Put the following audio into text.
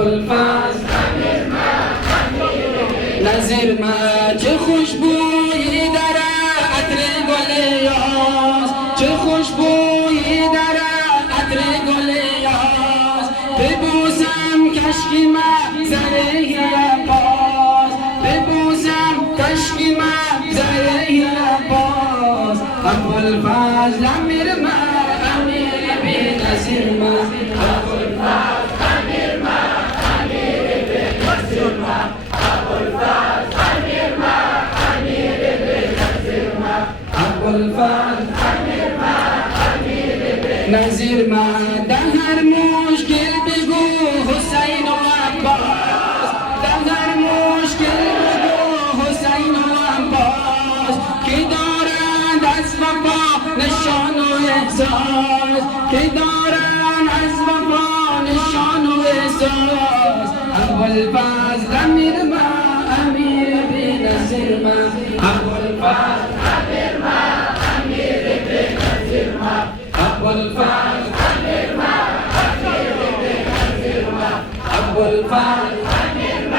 ابوالفضل نظیر ما چه خوشبویی در عطر گل یاس، چه خوشبویی در عطر گل یاس. ببوسم کشکی مغزره عباس، ببوسم کشکی مغزره عباس. ابوالفضل امیر ما امیر بی نظیر ما، ابوالفضل امیر ما امیر بی نظیر ما، ابوالفضل امیر ما امیر بی نظیر ما، ابوالفضل امیر ما امیر بی نظیر ما. در هر مشکل بگو حسین و عباس، در هر مشکل بگو حسین و عباس. که دارند از وفا نشان و احساس، که دارند از وفا نشان و احساس. ابوالفضل امیر ما امیر بی نظیر ما، ابوالفضل امیر ما امیر بی نظیر ما، ابوالفضل امیر ما امیر بی نظیر ما، ابوالفضل